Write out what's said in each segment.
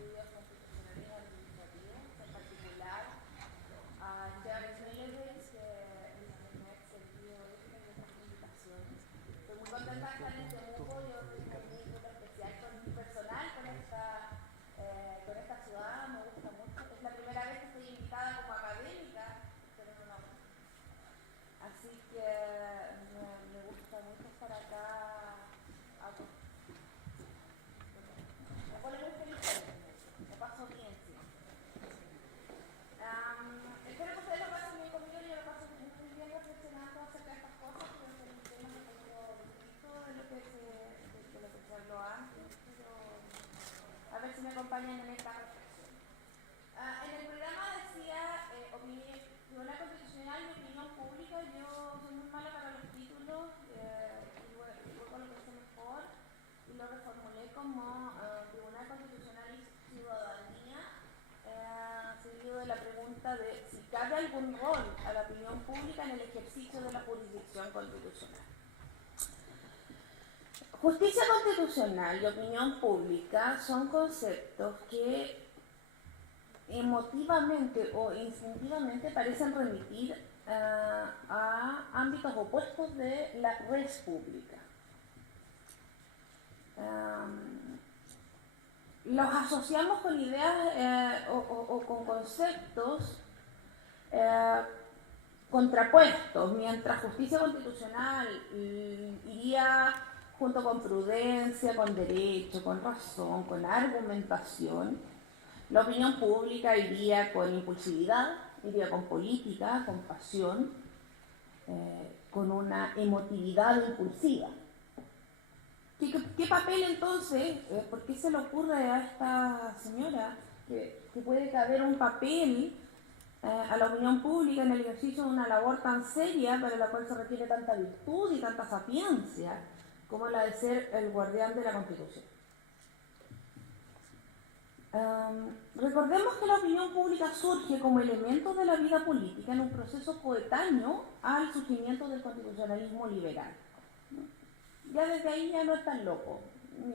estudios constitucionalismo administrativos, en particular a Jared Milevich, que me ha extendido estas invitaciones. Estoy muy contenta de estar en Temuco. Yo tengo un vínculo especial personal con esta ciudad, me gusta mucho. Es la primera vez que estoy invitada como académica, pero no. Así que me gusta mucho estar acá. Me pone muy feliz, me paso bien, sí. Espero que ustedes lo pasen bien conmigo. Yo lo paso muy bien reflexionando acerca de estas cosas. Creo que el tema es un poco distinto de lo que se habló antes, pero a ver si me acompañan en esta reflexión. En el programa decía Tribunal Constitucional y Opinión Pública. Yo soy muy mala para los títulos y luego lo pensé mejor y lo reformulé como Tribunal Constitucional y Ciudadanía, seguido de la pregunta de si cabe algún rol a la opinión pública en el ejercicio de la jurisdicción constitucional. Justicia constitucional y opinión pública son conceptos que emotivamente o instintivamente parecen remitir a ámbitos opuestos de la res pública. Los asociamos con ideas o con conceptos contrapuestos, mientras justicia constitucional iría junto con prudencia, con derecho, con razón, con argumentación. La opinión pública iría con impulsividad, iría con política, con pasión, con una emotividad impulsiva. ¿Qué papel entonces, por qué se le ocurre a esta señora que puede caber un papel a la opinión pública en el ejercicio de una labor tan seria para la cual se requiere tanta virtud y tanta sapiencia como la de ser el guardián de la Constitución? Recordemos que la opinión pública surge como elemento de la vida política en un proceso coetáneo al surgimiento del constitucionalismo liberal. Ya desde ahí ya no es tan loco.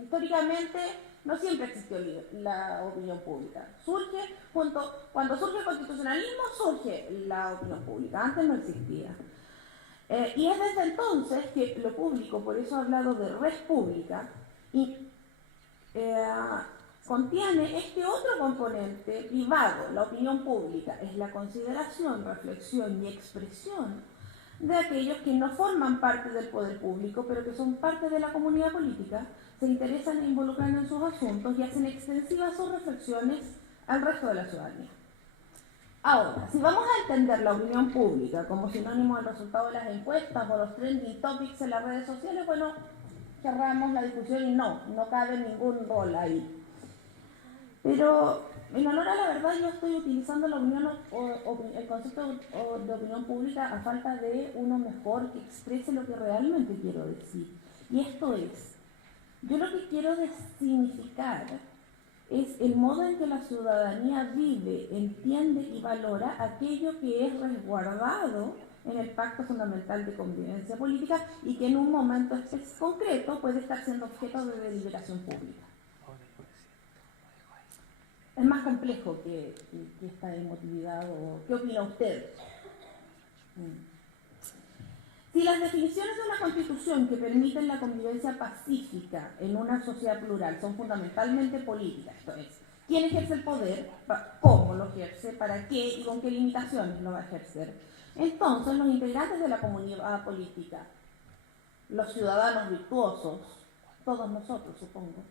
Históricamente no siempre existió la opinión pública. Cuando surge el constitucionalismo, surge la opinión pública. Antes no existía. Y es desde entonces que lo público, por eso he hablado de res pública, y contiene este otro componente privado. La opinión pública es la consideración, reflexión y expresión de aquellos que no forman parte del poder público, pero que son parte de la comunidad política, se interesan e involucran en sus asuntos y hacen extensivas sus reflexiones al resto de la ciudadanía. Ahora, si vamos a entender la opinión pública como sinónimo del resultado de las encuestas o los trending topics en las redes sociales, bueno, cerramos la discusión y no cabe ningún rol ahí. Pero en honor a la verdad, yo estoy utilizando la el concepto de opinión pública a falta de uno mejor que exprese lo que realmente quiero decir. Y esto es, yo lo que quiero significar es el modo en que la ciudadanía vive, entiende y valora aquello que es resguardado en el Pacto Fundamental de Convivencia Política y que en un momento concreto puede estar siendo objeto de deliberación pública. Es más complejo que esta emotividad. ¿Qué opina usted? Si las definiciones de una constitución que permiten la convivencia pacífica en una sociedad plural son fundamentalmente políticas, esto es, ¿quién ejerce el poder? ¿Cómo lo ejerce? ¿Para qué? ¿Y con qué limitaciones lo va a ejercer? Entonces, los integrantes de la comunidad política, los ciudadanos virtuosos, todos nosotros, supongo,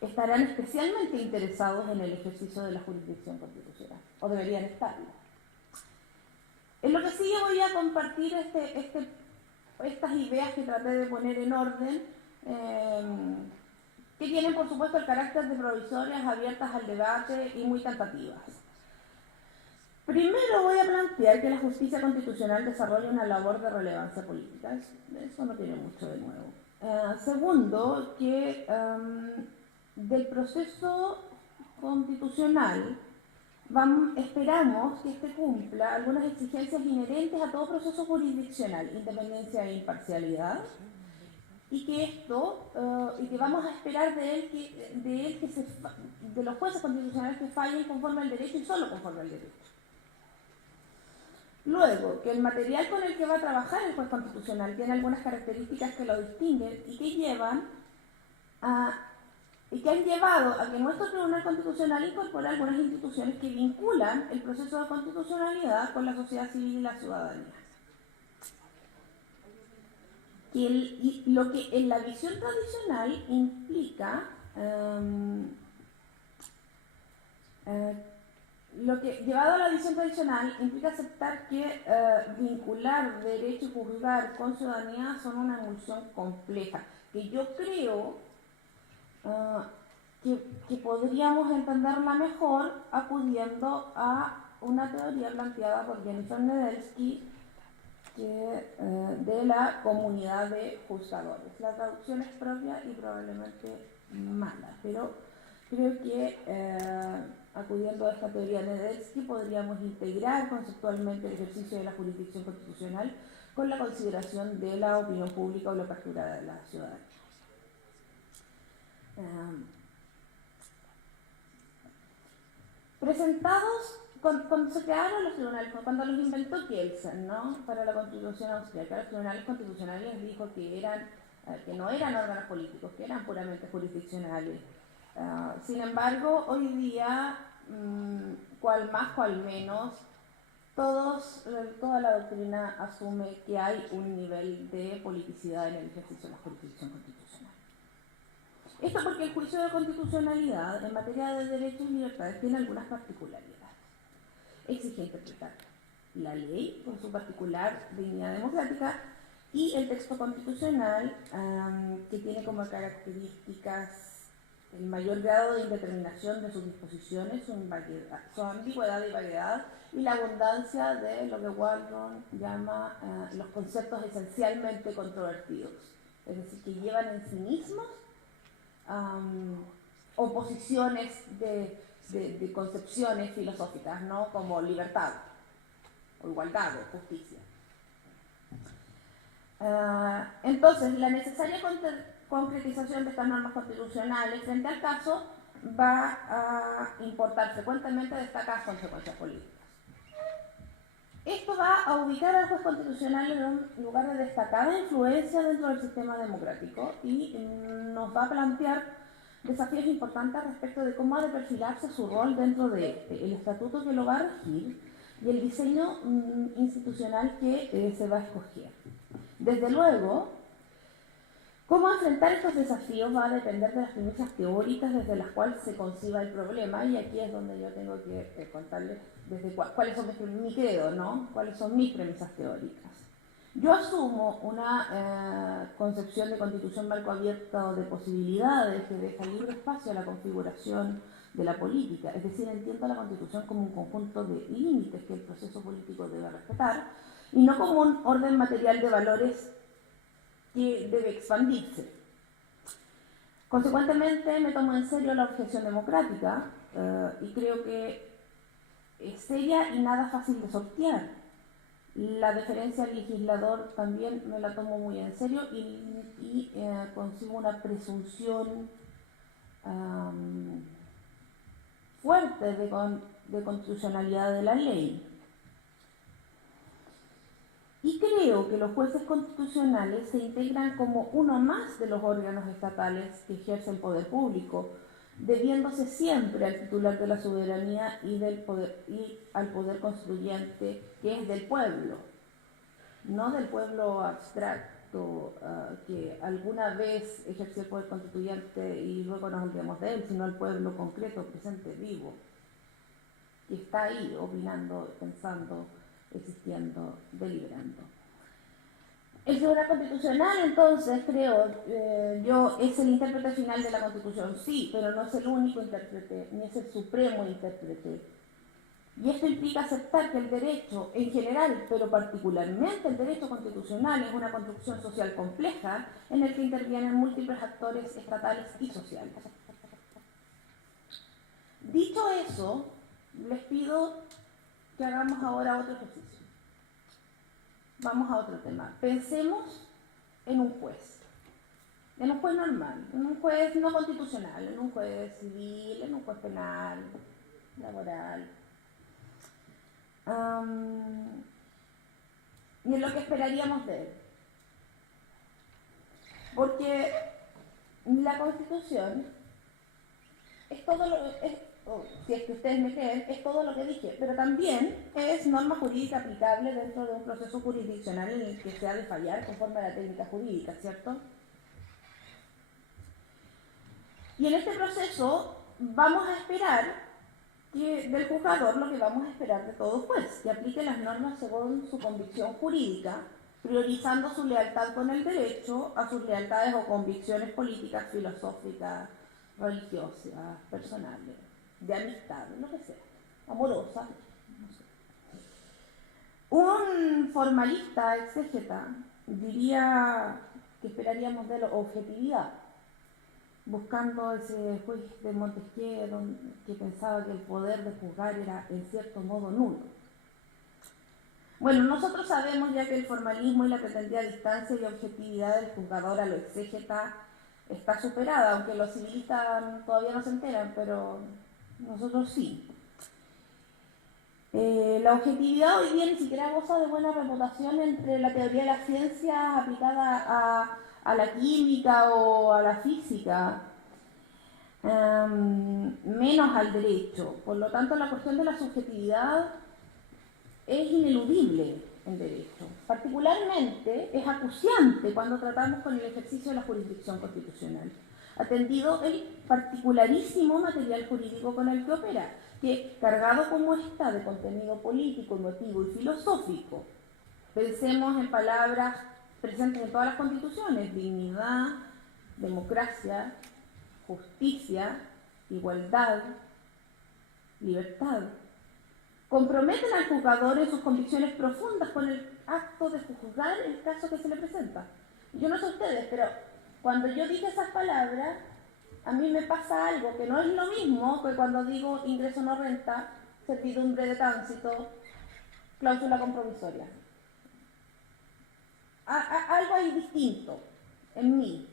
estarán especialmente interesados en el ejercicio de la jurisdicción constitucional, o deberían estarlo. En lo que sigue voy a compartir estas ideas que traté de poner en orden, que tienen por supuesto el carácter de provisorias, abiertas al debate y muy tentativas. Primero voy a plantear que la justicia constitucional desarrolla una labor de relevancia política. Eso no tiene mucho de nuevo. Segundo, que del proceso constitucional esperamos que este cumpla algunas exigencias inherentes a todo proceso jurisdiccional: independencia e imparcialidad, y que esto, y que vamos a esperar de los jueces constitucionales que fallen conforme al derecho y solo conforme al derecho. Luego, que el material con el que va a trabajar el juez constitucional tiene algunas características que lo distinguen y que han llevado a que nuestro Tribunal Constitucional incorpore algunas instituciones que vinculan el proceso de constitucionalidad con la sociedad civil y la ciudadanía. Y lo que en la visión tradicional implica, lo que llevado a la visión tradicional implica aceptar que vincular derecho y juzgar con ciudadanía son una emulsión compleja, que yo creo que podríamos entenderla mejor acudiendo a una teoría planteada por Jennifer Nedelsky de la comunidad de juzgadores. La traducción es propia y probablemente mala, pero creo que acudiendo a esta teoría de Nedelsky podríamos integrar conceptualmente el ejercicio de la jurisdicción constitucional con la consideración de la opinión pública o la apertura de la ciudadanía. Presentados cuando se crearon los tribunales, cuando los inventó Kelsen, ¿no? Para la Constitución austríaca, los tribunales constitucionales dijo que no eran órganos políticos, que eran puramente jurisdiccionales. Sin embargo, hoy día, cual más, cual menos, toda la doctrina asume que hay un nivel de politicidad en el ejercicio de la jurisdicción constitucional. Esto porque el juicio de constitucionalidad en materia de derechos y libertades tiene algunas particularidades. Exige interpretar la ley con su particular dignidad democrática y el texto constitucional que tiene como características el mayor grado de indeterminación de sus disposiciones, su ambigüedad y vaguedad y la abundancia de lo que Waldron llama los conceptos esencialmente controvertidos, es decir, que llevan en sí mismos oposiciones de concepciones filosóficas, ¿no? Como libertad, o igualdad, o justicia. Entonces, la necesaria concretización de estas normas constitucionales frente al caso va a importar frecuentemente destacadas consecuencias políticas. Esto va a ubicar al juez constitucional en un lugar de destacada influencia dentro del sistema democrático y nos va a plantear desafíos importantes respecto de cómo ha de perfilarse su rol dentro de el estatuto que lo va a regir y el diseño institucional que se va a escoger. Desde luego, cómo enfrentar estos desafíos va a depender de las premisas teóricas desde las cuales se conciba el problema, y aquí es donde yo tengo que contarles desde cuáles son mi credo, ¿no? Cuáles son mis premisas teóricas. Yo asumo una concepción de constitución marco abierto de posibilidades que deja libre espacio a la configuración de la política, es decir, entiendo la Constitución como un conjunto de límites que el proceso político debe respetar y no como un orden material de valores que debe expandirse. Consecuentemente, me tomo en serio la objeción democrática y creo que es seria y nada fácil de sortear. La deferencia al legislador también me la tomo muy en serio y consigo una presunción fuerte de constitucionalidad de la ley. Y creo que los jueces constitucionales se integran como uno más de los órganos estatales que ejercen el poder público, debiéndose siempre al titular de la soberanía y al poder constituyente, que es del pueblo, no del pueblo abstracto que alguna vez ejerció el poder constituyente y luego nos olvidamos de él, sino el pueblo concreto, presente, vivo, que está ahí opinando, pensando, existiendo, deliberando. El Tribunal Constitucional, entonces, creo yo, es el intérprete final de la Constitución, sí, pero no es el único intérprete, ni es el supremo intérprete. Y esto implica aceptar que el derecho en general, pero particularmente el derecho constitucional, es una construcción social compleja en el que intervienen múltiples actores estatales y sociales. Dicho eso, les pido que hagamos ahora otro ejercicio. Vamos a otro tema. Pensemos en un juez. en un juez normal, en un juez no constitucional, en un juez civil, en un juez penal, laboral. Y es lo que esperaríamos de él. Porque la Constitución es todo lo si es que ustedes me creen, es todo lo que dije, pero también es norma jurídica aplicable dentro de un proceso jurisdiccional en el que se ha de fallar conforme a la técnica jurídica, ¿cierto? Y en este proceso vamos a esperar que del juzgador lo que vamos a esperar de todo juez, que aplique las normas según su convicción jurídica, priorizando su lealtad con el derecho a sus lealtades o convicciones políticas, filosóficas, religiosas, personales, de amistad, lo que sea, amorosa. No sé. Un formalista exégeta diría que esperaríamos de la objetividad, buscando ese juez de Montesquieu que pensaba que el poder de juzgar era en cierto modo nulo. Bueno, nosotros sabemos ya que el formalismo y la pretendida distancia y objetividad del juzgador a lo exégeta está superada, aunque los civilistas todavía no se enteran, pero nosotros sí. La objetividad hoy día ni siquiera goza de buena reputación entre la teoría de las ciencias aplicada a la química o a la física, menos al derecho. Por lo tanto, la cuestión de la subjetividad es ineludible en derecho. Particularmente es acuciante cuando tratamos con el ejercicio de la jurisdicción constitucional, atendido el particularísimo material jurídico con el que opera, que cargado como está de contenido político, emotivo y filosófico, pensemos en palabras presentes en todas las constituciones: dignidad, democracia, justicia, igualdad, libertad, comprometen al juzgador en sus convicciones profundas con el acto de juzgar el caso que se le presenta. Yo no sé ustedes, pero cuando yo dije esas palabras, a mí me pasa algo que no es lo mismo que cuando digo ingreso no renta, certidumbre de tránsito, cláusula compromisoria. Algo ahí distinto en mí.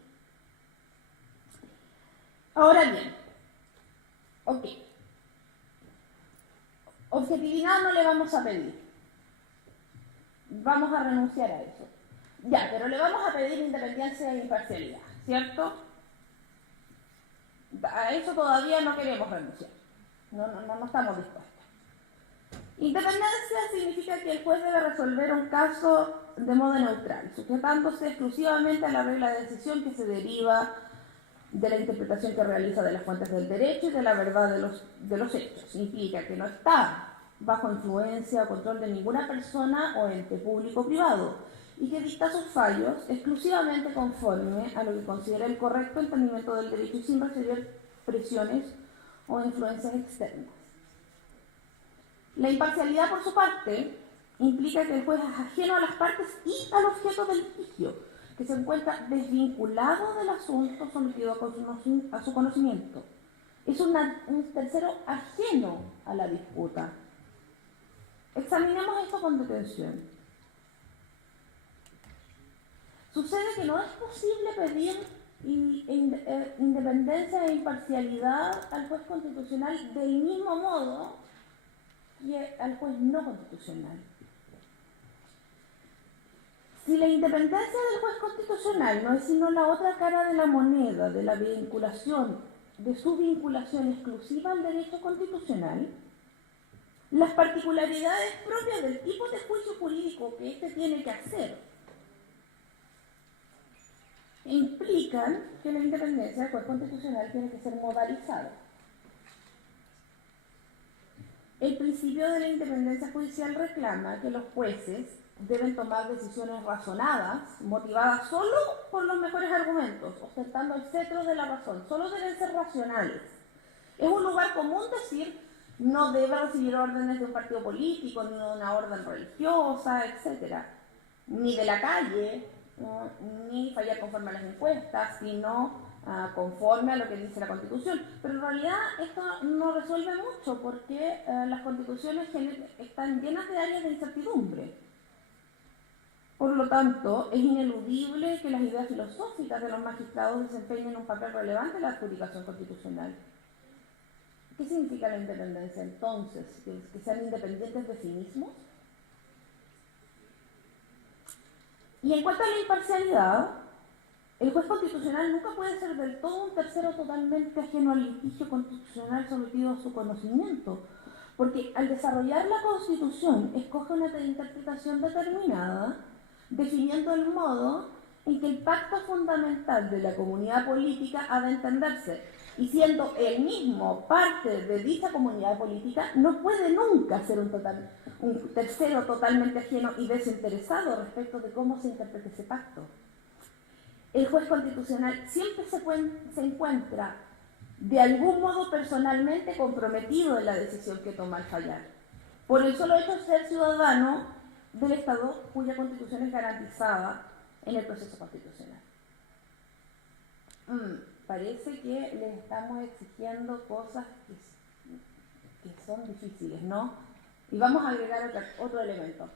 Ahora bien, ok, objetividad no le vamos a pedir, vamos a renunciar a eso. Ya, pero le vamos a pedir independencia e imparcialidad, ¿cierto? A eso todavía no queremos renunciar, no estamos dispuestos. Independencia significa que el juez debe resolver un caso de modo neutral, sujetándose exclusivamente a la regla de decisión que se deriva de la interpretación que realiza de las fuentes del derecho y de la verdad de los hechos. Implica que no está bajo influencia o control de ninguna persona o ente público o privado, y que dicta sus fallos exclusivamente conforme a lo que considera el correcto entendimiento del derecho y sin recibir presiones o influencias externas. La imparcialidad, por su parte, implica que el juez es ajeno a las partes y al objeto del litigio, que se encuentra desvinculado del asunto sometido a su conocimiento. Es un tercero ajeno a la disputa. Examinemos esto con detención. Sucede que no es posible pedir independencia e imparcialidad al juez constitucional del mismo modo que al juez no constitucional. Si la independencia del juez constitucional no es sino la otra cara de la moneda de la vinculación, de su vinculación exclusiva al derecho constitucional, las particularidades propias del tipo de juicio jurídico que éste tiene que hacer implican que la independencia del juez constitucional tiene que ser modalizada. El principio de la independencia judicial reclama que los jueces deben tomar decisiones razonadas, motivadas solo por los mejores argumentos, ostentando el cetro de la razón. Solo deben ser racionales. Es un lugar común decir no debe recibir órdenes de un partido político, ni de una orden religiosa, etc. Ni de la calle, ni fallar conforme a las encuestas, sino conforme a lo que dice la Constitución. Pero en realidad esto no resuelve mucho porque las constituciones están llenas de áreas de incertidumbre. Por lo tanto, es ineludible que las ideas filosóficas de los magistrados desempeñen un papel relevante en la adjudicación constitucional. ¿Qué significa la independencia entonces? ¿Que sean independientes de sí mismos? Y en cuanto a la imparcialidad, el juez constitucional nunca puede ser del todo un tercero totalmente ajeno al litigio constitucional sometido a su conocimiento, porque al desarrollar la Constitución escoge una interpretación determinada, definiendo el modo en que el pacto fundamental de la comunidad política ha de entenderse, y siendo él mismo parte de dicha comunidad política, no puede nunca ser un tercero totalmente ajeno y desinteresado respecto de cómo se interprete ese pacto. El juez constitucional siempre se encuentra de algún modo personalmente comprometido en la decisión que toma al fallar, por el solo hecho de ser ciudadano del Estado cuya constitución es garantizada en el proceso constitucional. Parece que les estamos exigiendo cosas que son difíciles, ¿no? Y vamos a agregar otro elemento,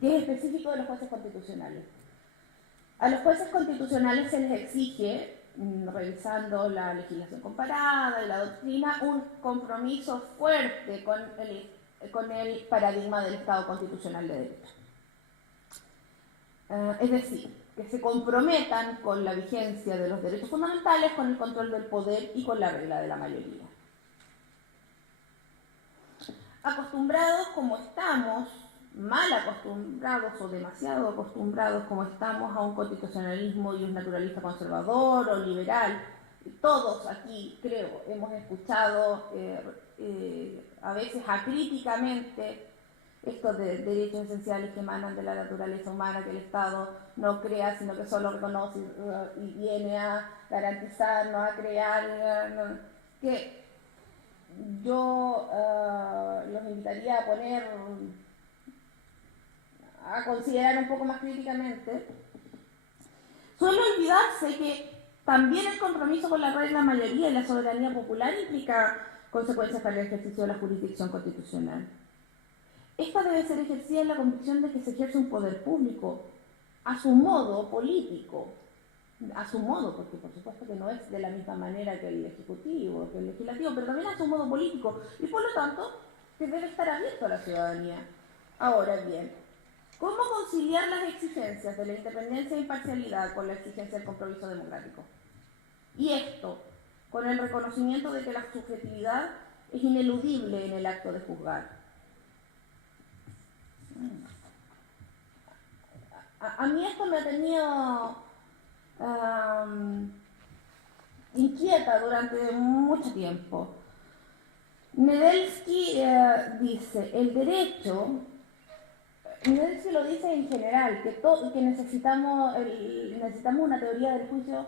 que es específico de los jueces constitucionales. A los jueces constitucionales se les exige, revisando la legislación comparada y la doctrina, un compromiso fuerte con el paradigma del Estado constitucional de derecho. Es decir, que se comprometan con la vigencia de los derechos fundamentales, con el control del poder y con la regla de la mayoría. Acostumbrados como estamos, mal acostumbrados o demasiado acostumbrados como estamos a un constitucionalismo y un naturalista conservador o liberal, todos aquí, creo, hemos escuchado a veces acríticamente estos derechos esenciales que emanan de la naturaleza humana, que el Estado no crea, sino que solo reconoce y viene a garantizar, no a crear, que yo los invitaría a considerar un poco más críticamente. Suele olvidarse que también el compromiso con la regla mayoría y la soberanía popular implica consecuencias para el ejercicio de la jurisdicción constitucional. Esta debe ser ejercida en la convicción de que se ejerce un poder público a su modo político, a su modo, porque por supuesto que no es de la misma manera que el ejecutivo, que el legislativo, pero también a su modo político, y por lo tanto que debe estar abierto a la ciudadanía. Ahora bien, ¿cómo conciliar las exigencias de la independencia e imparcialidad con la exigencia del compromiso democrático? Y esto, con el reconocimiento de que la subjetividad es ineludible en el acto de juzgar. A mí esto me ha tenido inquieta durante mucho tiempo. Nedelsky dice, el derecho, Nedelsky lo dice en general, que necesitamos una teoría del juicio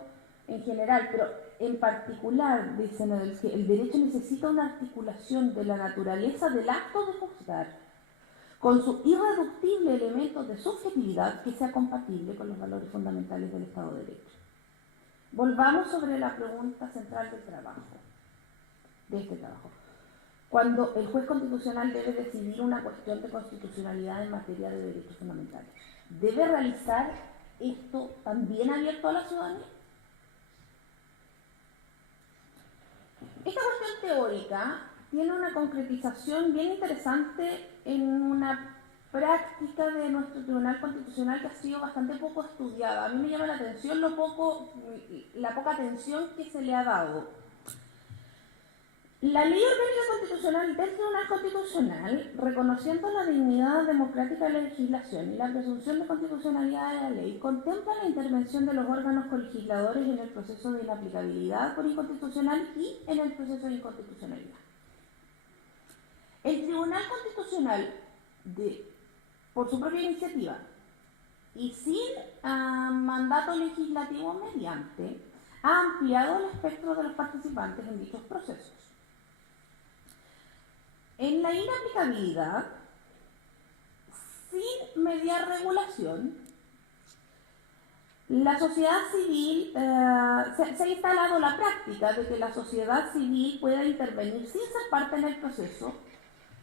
en general, pero en particular, dice Nedelsky, el derecho necesita una articulación de la naturaleza del acto de juzgar, con su irreductible elemento de subjetividad que sea compatible con los valores fundamentales del Estado de Derecho. Volvamos sobre la pregunta central del trabajo, de este trabajo. Cuando el juez constitucional debe decidir una cuestión de constitucionalidad en materia de derechos fundamentales, ¿debe realizar esto también abierto a la ciudadanía? Esta cuestión teórica tiene una concretización bien interesante en una práctica de nuestro Tribunal Constitucional que ha sido bastante poco estudiada. A mí me llama la atención la poca atención que se le ha dado. La Ley Orgánica Constitucional del Tribunal Constitucional, reconociendo la dignidad democrática de la legislación y la presunción de constitucionalidad de la ley, contempla la intervención de los órganos colegisladores en el proceso de inaplicabilidad por inconstitucional y en el proceso de inconstitucionalidad. El Tribunal Constitucional, por su propia iniciativa y sin mandato legislativo mediante, ha ampliado el espectro de los participantes en dichos procesos. En la inaplicabilidad, sin mediar regulación, la sociedad civil, se ha instalado la práctica de que la sociedad civil pueda intervenir sin ser parte en el proceso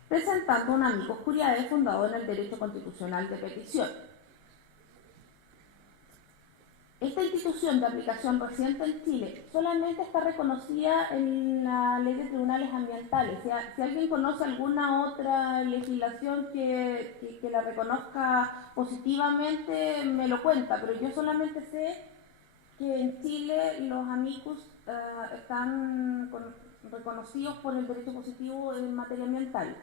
presentando un amicus curiae fundado en el derecho constitucional de petición. Esta institución de aplicación reciente en Chile solamente está reconocida en la Ley de Tribunales Ambientales. Si alguien conoce alguna otra legislación que la reconozca positivamente, me lo cuenta, pero yo solamente sé que en Chile los amicus están reconocidos por el derecho positivo en materia ambiental.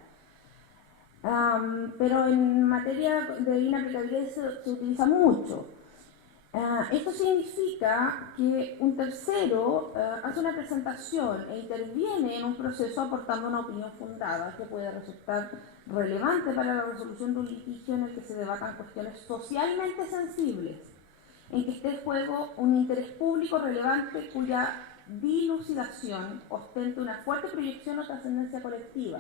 Pero en materia de inaplicabilidad se utiliza mucho. Esto significa que un tercero hace una presentación e interviene en un proceso aportando una opinión fundada que puede resultar relevante para la resolución de un litigio en el que se debatan cuestiones socialmente sensibles, en que esté en juego un interés público relevante cuya dilucidación ostente una fuerte proyección o trascendencia colectiva.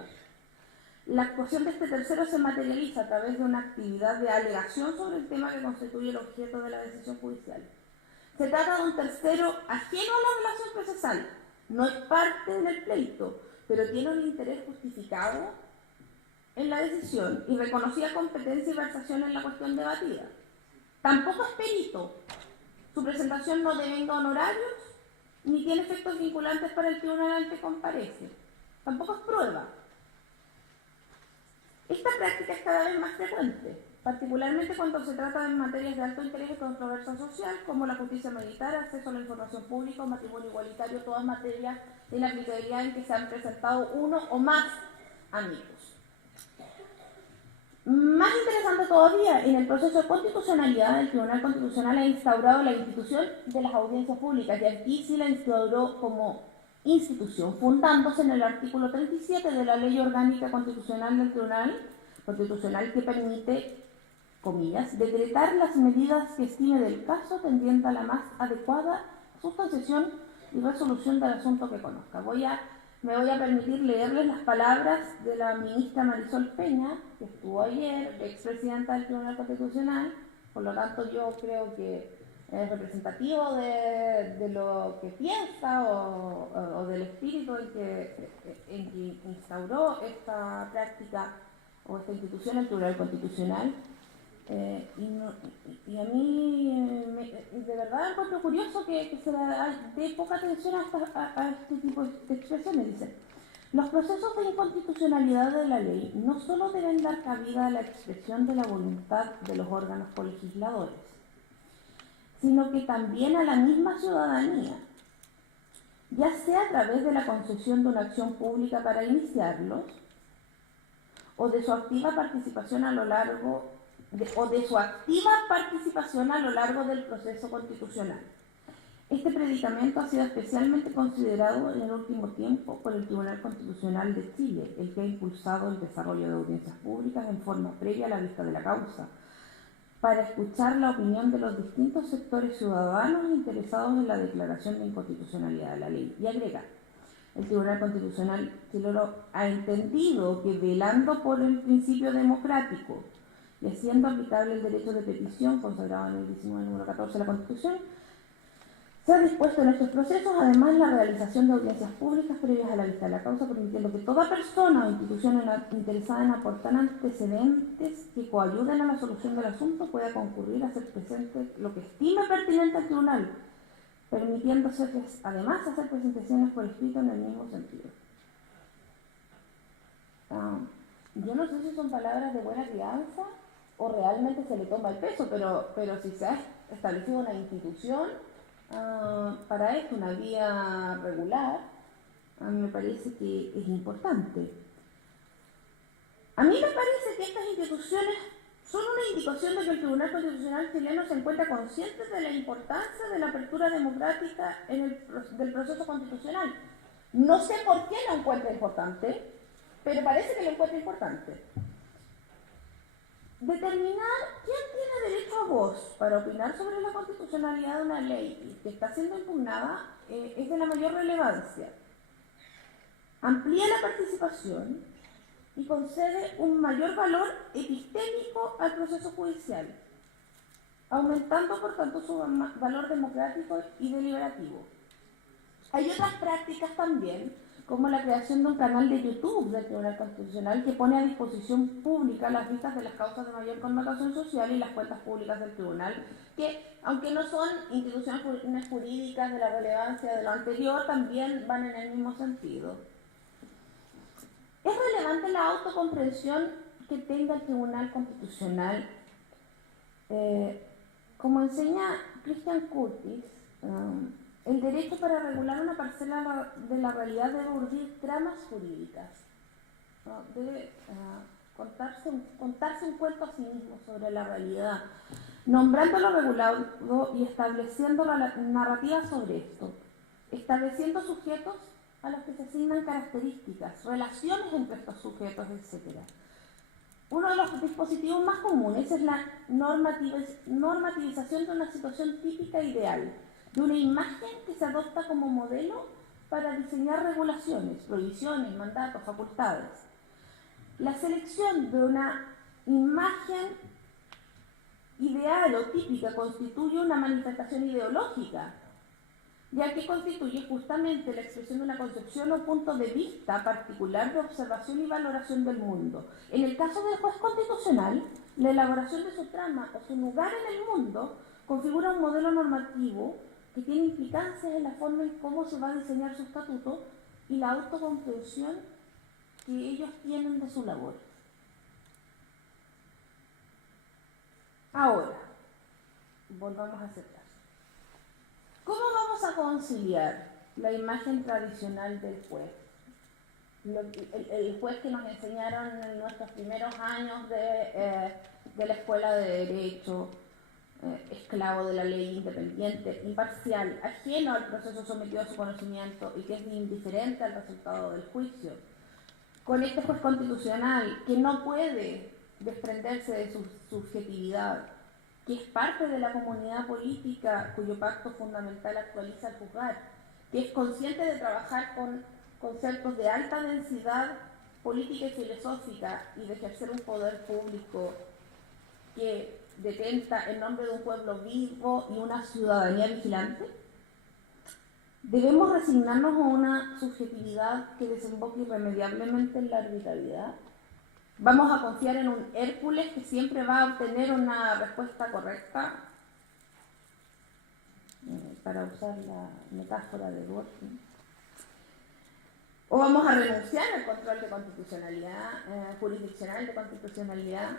La actuación de este tercero se materializa a través de una actividad de alegación sobre el tema que constituye el objeto de la decisión judicial. Se trata de un tercero ajeno a la relación procesal, no es parte del pleito, pero tiene un interés justificado en la decisión y reconocida competencia y versación en la cuestión debatida. Tampoco es perito, su presentación no devenga honorarios ni tiene efectos vinculantes para el tribunal al que comparece. Tampoco es prueba. Esta práctica es cada vez más frecuente, particularmente cuando se trata de materias de alto interés y controversia social, como la justicia militar, acceso a la información pública, matrimonio igualitario, todas materias de inaplicabilidad en que se han presentado uno o más amigos. Más interesante todavía, en el proceso de constitucionalidad, el Tribunal Constitucional ha instaurado la institución de las audiencias públicas, y aquí sí la instauró como institución, fundándose en el artículo 37 de la Ley Orgánica Constitucional del Tribunal Constitucional, que permite, comillas, decretar las medidas que estime del caso tendiente a la más adecuada sustanciación y resolución del asunto que conozca. Me voy a permitir leerles las palabras de la ministra Marisol Peña, que estuvo ayer, expresidenta del Tribunal Constitucional. Por lo tanto, yo creo que es representativo de lo que piensa o del espíritu en que instauró esta práctica o esta institución, el Tribunal Constitucional. Y a mí de verdad encuentro curioso que se le dé poca atención a este tipo de expresiones. Dice: los procesos de inconstitucionalidad de la ley no solo deben dar cabida a la expresión de la voluntad de los órganos colegisladores, sino que también a la misma ciudadanía, ya sea a través de la concesión de una acción pública para iniciarlos, o de su activa participación a lo largo del proceso constitucional. Este predicamento ha sido especialmente considerado en el último tiempo por el Tribunal Constitucional de Chile, el que ha impulsado el desarrollo de audiencias públicas en forma previa a la vista de la causa, para escuchar la opinión de los distintos sectores ciudadanos interesados en la declaración de inconstitucionalidad de la ley. Y agrega: el Tribunal Constitucional chileno ha entendido que, velando por el principio democrático y haciendo aplicable el derecho de petición consagrado en el 19, número 14 de la Constitución, se ha dispuesto en estos procesos además la realización de audiencias públicas previas a la vista de la causa, permitiendo que toda persona o institución interesada en aportar antecedentes que coayuden a la solución del asunto pueda concurrir a hacer presente lo que estime pertinente al tribunal, permitiéndose además hacer presentaciones por escrito en el mismo sentido. Yo no sé si son palabras de buena crianza o realmente se le toma el peso, pero si se ha establecido una institución para esto, una vía regular, a mí me parece que es importante. A mí me parece que estas instituciones son una indicación de que el Tribunal Constitucional chileno se encuentra consciente de la importancia de la apertura democrática del proceso constitucional. No sé por qué lo encuentra importante, pero parece que lo encuentra importante. Determinar quién tiene derecho a voz para opinar sobre la constitucionalidad de una ley que está siendo impugnada es de la mayor relevancia. Amplía la participación y concede un mayor valor epistémico al proceso judicial, aumentando por tanto su valor democrático y deliberativo. Hay otras prácticas también, como la creación de un canal de YouTube del Tribunal Constitucional que pone a disposición pública las vistas de las causas de mayor connotación social y las cuentas públicas del Tribunal, que aunque no son instituciones jurídicas de la relevancia de lo anterior, también van en el mismo sentido. Es relevante la autocomprensión que tenga el Tribunal Constitucional. Como enseña Christian Curtis, el derecho para regular una parcela de la realidad debe urdir tramas jurídicas, ¿no? Debe contarse un cuento a sí mismo sobre la realidad, nombrando lo regulado y estableciendo la narrativa sobre esto, estableciendo sujetos a los que se asignan características, relaciones entre estos sujetos, etc. Uno de los dispositivos más comunes es la normativización de una situación típica ideal, de una imagen que se adopta como modelo para diseñar regulaciones, prohibiciones, mandatos, facultades. La selección de una imagen ideal o típica constituye una manifestación ideológica, ya que constituye justamente la expresión de una concepción o punto de vista particular de observación y valoración del mundo. En el caso del juez constitucional, la elaboración de su trama o su lugar en el mundo configura un modelo normativo que tiene implicancias en la forma en cómo se va a diseñar su estatuto y la autocomprensión que ellos tienen de su labor. Ahora, volvamos a aceptar. ¿Cómo vamos a conciliar la imagen tradicional del juez? El juez que nos enseñaron en nuestros primeros años de la escuela de Derecho, esclavo de la ley, independiente, imparcial, ajeno al proceso sometido a su conocimiento y que es indiferente al resultado del juicio. Con este juez constitucional que no puede desprenderse de su subjetividad, que es parte de la comunidad política cuyo pacto fundamental actualiza al juzgar, que es consciente de trabajar con conceptos de alta densidad política y filosófica y de ejercer un poder público que detenta en nombre de un pueblo vivo y una ciudadanía vigilante. ¿Debemos resignarnos a una subjetividad que desemboque irremediablemente en la arbitrariedad? ¿Vamos a confiar en un Hércules que siempre va a obtener una respuesta correcta? Para usar la metáfora de Dworkin. ¿O vamos a renunciar al control de constitucionalidad, jurisdiccional de constitucionalidad?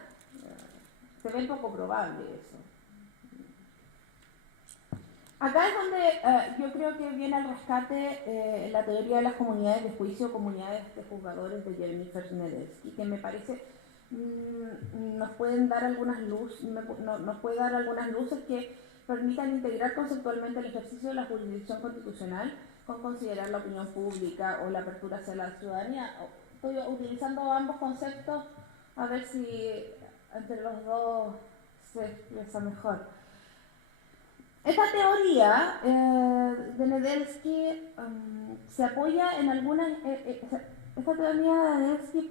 Se ve poco probable eso. Acá es donde yo creo que viene al rescate la teoría de las comunidades de juicio, comunidades de juzgadores de Jennifer Nedelsky, que me parece nos pueden dar algunas luces, nos puede dar algunas luces que permitan integrar conceptualmente el ejercicio de la jurisdicción constitucional con considerar la opinión pública o la apertura hacia la ciudadanía. Estoy utilizando ambos conceptos a ver si entre los dos se expresa mejor. Esta teoría de Nedelsky se apoya en algunas. Esta teoría de Nedelsky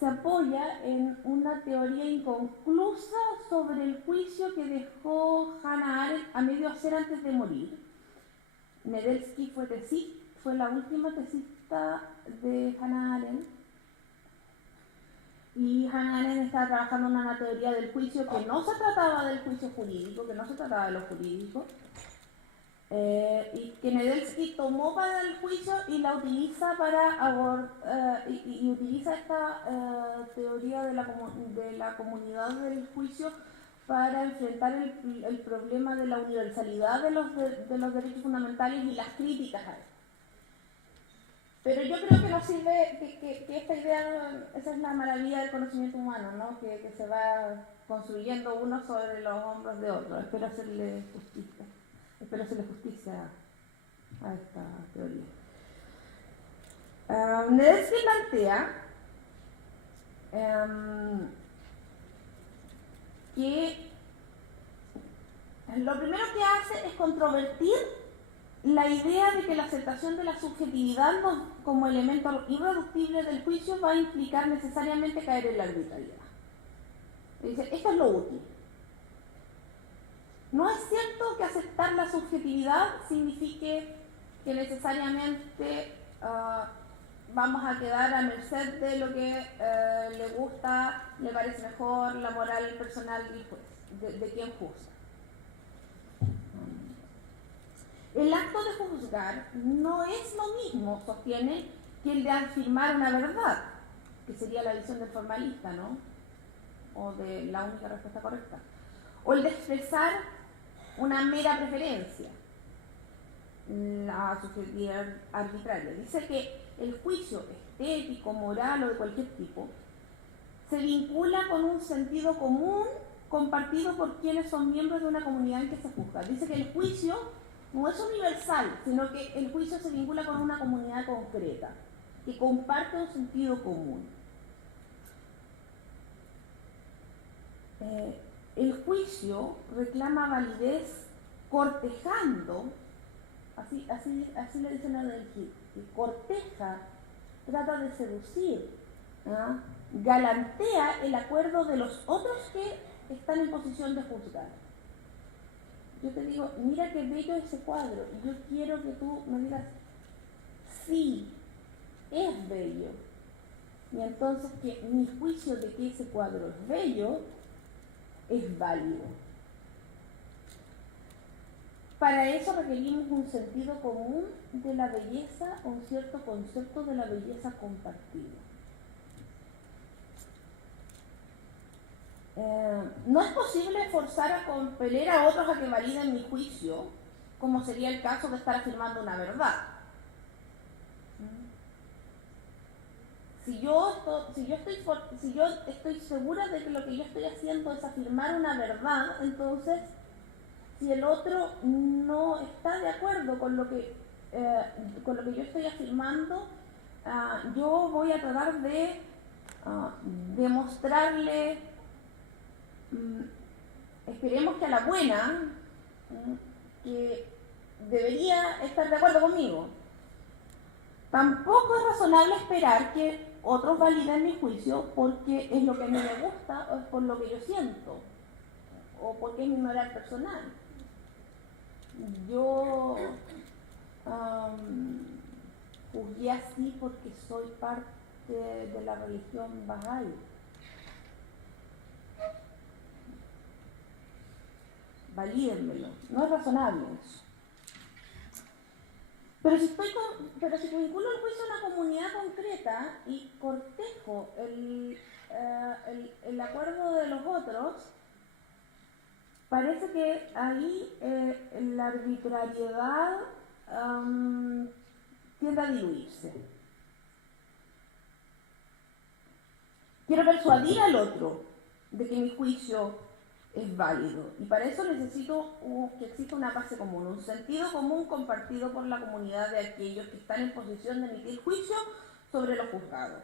se apoya en una teoría inconclusa sobre el juicio que dejó Hannah Arendt a medio hacer antes de morir. Nedelsky fue la última tesista de Hannah Arendt. Y Hannah Arendt estaba trabajando en una teoría del juicio que no se trataba del juicio jurídico, que no se trataba de lo jurídico, y que Nedelsky tomó para el juicio y la utiliza para y utiliza esta teoría de la comunidad del juicio para enfrentar el problema de la universalidad de los derechos fundamentales y las críticas a él. Pero yo creo que nos sirve, que esta idea, esa es la maravilla del conocimiento humano, ¿no? Que se va construyendo uno sobre los hombros de otro. Espero hacerle justicia a esta teoría. Nedelsky plantea que lo primero que hace es controvertir la idea de que la aceptación de la subjetividad como elemento irreductible del juicio va a implicar necesariamente caer en la arbitrariedad. Dice, esto es lo útil. No es cierto que aceptar la subjetividad signifique que necesariamente vamos a quedar a merced de lo que le gusta, le parece mejor, la moral personal del juez, de quien juzga. El acto de juzgar no es lo mismo, sostiene, que el de afirmar una verdad, que sería la visión del formalista, ¿no? O de la única respuesta correcta. O el de expresar una mera preferencia, la subjetividad arbitraria. Dice que el juicio estético, moral o de cualquier tipo se vincula con un sentido común compartido por quienes son miembros de una comunidad en que se juzga. Dice que el juicio no es universal, sino que el juicio se vincula con una comunidad concreta, que comparte un sentido común. El juicio reclama validez cortejando, así le dicen a Delgado, que corteja, trata de seducir, ¿no? Galantea el acuerdo de los otros que están en posición de juzgar. Yo te digo, mira qué bello ese cuadro, y yo quiero que tú me digas, sí, es bello. Y entonces que mi juicio de que ese cuadro es bello es válido. Para eso requerimos un sentido común de la belleza, un cierto concepto de la belleza compartida. No es posible forzar a compeler a otros a que validen mi juicio, como sería el caso de estar afirmando una verdad. Si yo estoy segura de que lo que yo estoy haciendo es afirmar una verdad, entonces, si el otro no está de acuerdo con lo que yo estoy afirmando, yo voy a tratar de demostrarle, esperemos que a la buena, que debería estar de acuerdo conmigo. Tampoco es razonable esperar que otros validen mi juicio porque es lo que a mí me gusta o es por lo que yo siento o porque es mi moral personal. Yo juzgué así porque soy parte de la religión Bahá'í. Valídenmelo. No es razonable eso. Pero si vinculo el juicio a una comunidad concreta y cortejo el acuerdo de los otros, parece que ahí la arbitrariedad tiende a diluirse. Quiero persuadir al otro de que mi juicio es válido, y para eso necesito que exista una base común, un sentido común compartido por la comunidad de aquellos que están en posición de emitir juicio sobre los juzgados.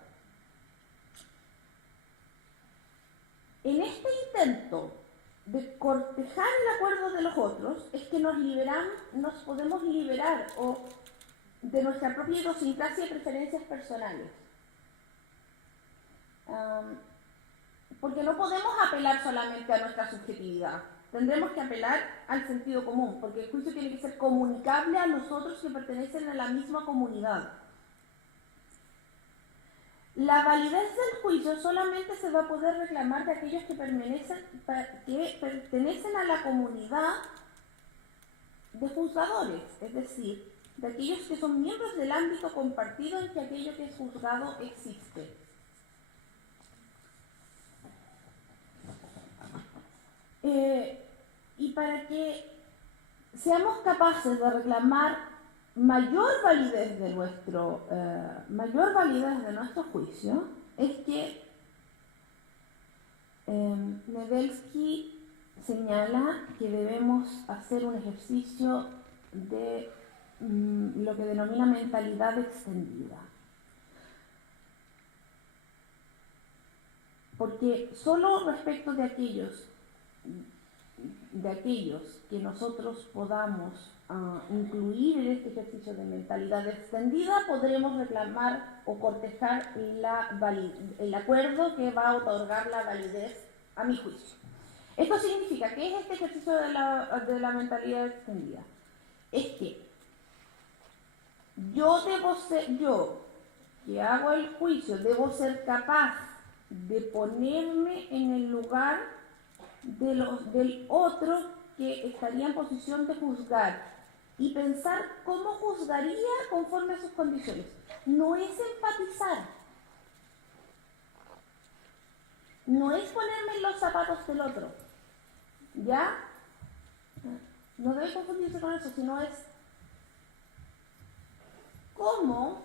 En este intento de cortejar el acuerdo de los otros es que nos podemos liberar de nuestra propia idiosincrasia y preferencias personales. Porque no podemos apelar solamente a nuestra subjetividad, tendremos que apelar al sentido común, porque el juicio tiene que ser comunicable a los otros que pertenecen a la misma comunidad. La validez del juicio solamente se va a poder reclamar de aquellos que pertenecen a la comunidad de juzgadores, es decir, de aquellos que son miembros del ámbito compartido en que aquello que es juzgado existe. Y para que seamos capaces de reclamar mayor validez de nuestro juicio, es que Nedelski señala que debemos hacer un ejercicio de lo que denomina mentalidad extendida. Porque solo respecto de aquellos que nosotros podamos incluir en este ejercicio de mentalidad extendida, podremos reclamar o cortejar el acuerdo que va a otorgar la validez a mi juicio. Esto significa que es este ejercicio de la mentalidad extendida. Es que yo que hago el juicio, debo ser capaz de ponerme en el lugar del otro que estaría en posición de juzgar y pensar cómo juzgaría conforme a sus condiciones. No es empatizar, no es ponerme en los zapatos del otro, ¿ya? No debe confundirse con eso, sino es cómo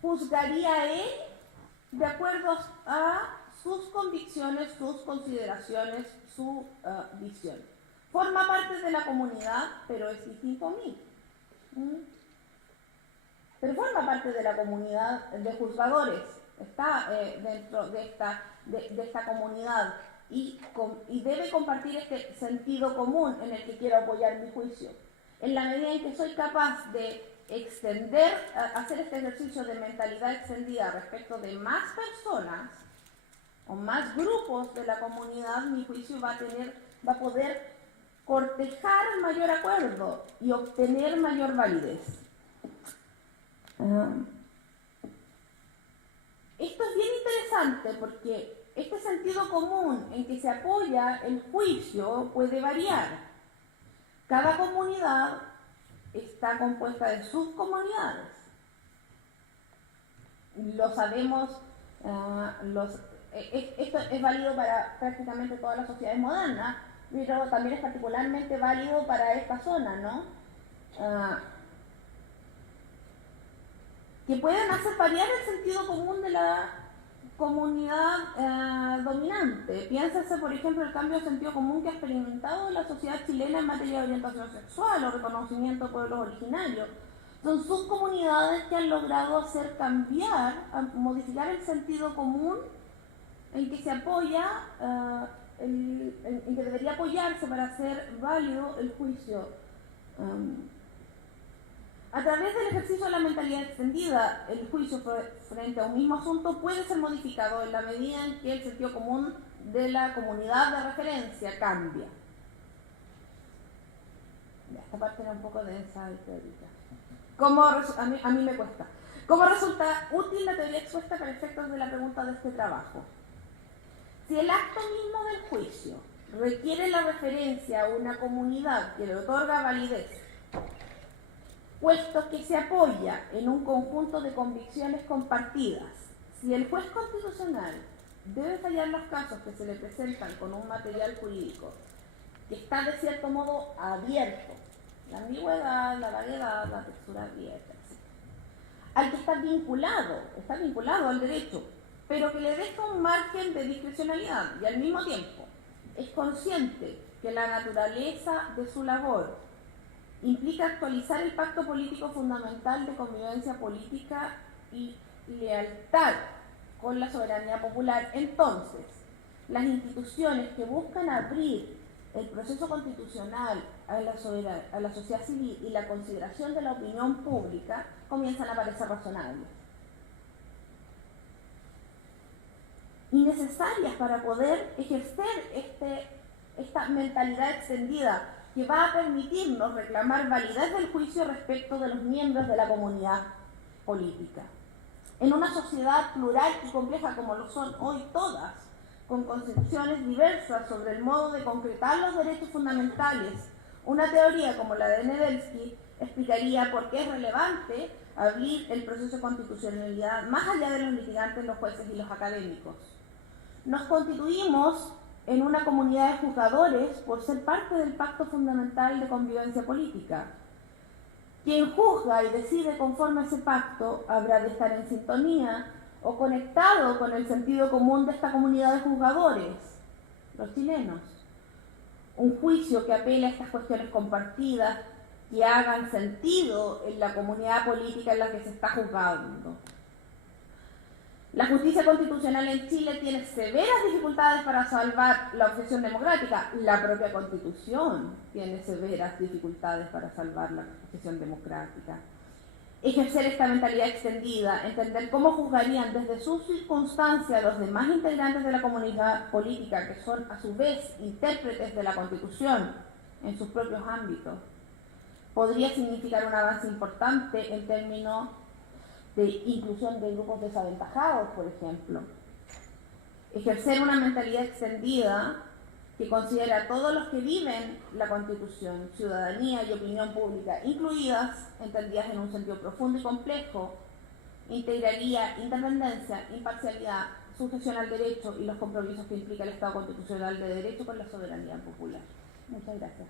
juzgaría él de acuerdo a sus convicciones, sus consideraciones, su visión. Forma parte de la comunidad, pero es distinto a mí. Pero forma parte de la comunidad de juzgadores, está dentro de esta comunidad y debe compartir este sentido común en el que quiero apoyar mi juicio. En la medida en que soy capaz de hacer este ejercicio de mentalidad extendida respecto de más personas o más grupos de la comunidad, mi juicio va a poder cortejar mayor acuerdo y obtener mayor validez. Esto es bien interesante porque este sentido común en que se apoya el juicio puede variar. Cada comunidad está compuesta de subcomunidades. Lo sabemos, esto es válido para prácticamente todas las sociedades modernas, pero también es particularmente válido para esta zona, ¿no? Que pueden hacer variar el sentido común de la comunidad dominante. Piénsase, por ejemplo, el cambio de sentido común que ha experimentado la sociedad chilena en materia de orientación sexual o reconocimiento de pueblos originarios. Son subcomunidades que han logrado hacer cambiar, modificar el sentido común en que se apoya, en que debería apoyarse para hacer válido el juicio. A través del ejercicio de la mentalidad extendida, el juicio frente a un mismo asunto puede ser modificado en la medida en que el sentido común de la comunidad de referencia cambia. Esta parte era un poco densa y teórica. A mí me cuesta. ¿Cómo resulta útil la teoría expuesta para efectos de la pregunta de este trabajo? Si el acto mismo del juicio requiere la referencia a una comunidad que le otorga validez, puesto que se apoya en un conjunto de convicciones compartidas, si el juez constitucional debe fallar los casos que se le presentan con un material jurídico que está de cierto modo abierto, la ambigüedad, la vaguedad, la textura abierta, etc., al que está vinculado al derecho, pero que le deja un margen de discrecionalidad y al mismo tiempo es consciente que la naturaleza de su labor implica actualizar el pacto político fundamental de convivencia política y lealtad con la soberanía popular. Entonces, las instituciones que buscan abrir el proceso constitucional a la sociedad civil y la consideración de la opinión pública comienzan a parecer razonables y necesarias para poder ejercer esta mentalidad extendida que va a permitirnos reclamar validez del juicio respecto de los miembros de la comunidad política. En una sociedad plural y compleja como lo son hoy todas, con concepciones diversas sobre el modo de concretar los derechos fundamentales, una teoría como la de Nedelski explicaría por qué es relevante abrir el proceso de constitucionalidad más allá de los litigantes, los jueces y los académicos. Nos constituimos en una comunidad de juzgadores por ser parte del pacto fundamental de convivencia política. Quien juzga y decide conforme a ese pacto habrá de estar en sintonía o conectado con el sentido común de esta comunidad de juzgadores, los chilenos. Un juicio que apela a estas cuestiones compartidas, que hagan sentido en la comunidad política en la que se está juzgando. La justicia constitucional en Chile tiene severas dificultades para salvar la obsesión democrática. La propia Constitución tiene severas dificultades para salvar la obsesión democrática. Ejercer esta mentalidad extendida, entender cómo juzgarían desde sus circunstancias los demás integrantes de la comunidad política, que son a su vez intérpretes de la Constitución en sus propios ámbitos, podría significar un avance importante en términos de inclusión de grupos desaventajados, por ejemplo. Ejercer una mentalidad extendida que considera a todos los que viven la Constitución, ciudadanía y opinión pública incluidas, entendidas en un sentido profundo y complejo, integraría independencia, imparcialidad, sujeción al derecho y los compromisos que implica el Estado constitucional de derecho con la soberanía popular. Muchas gracias.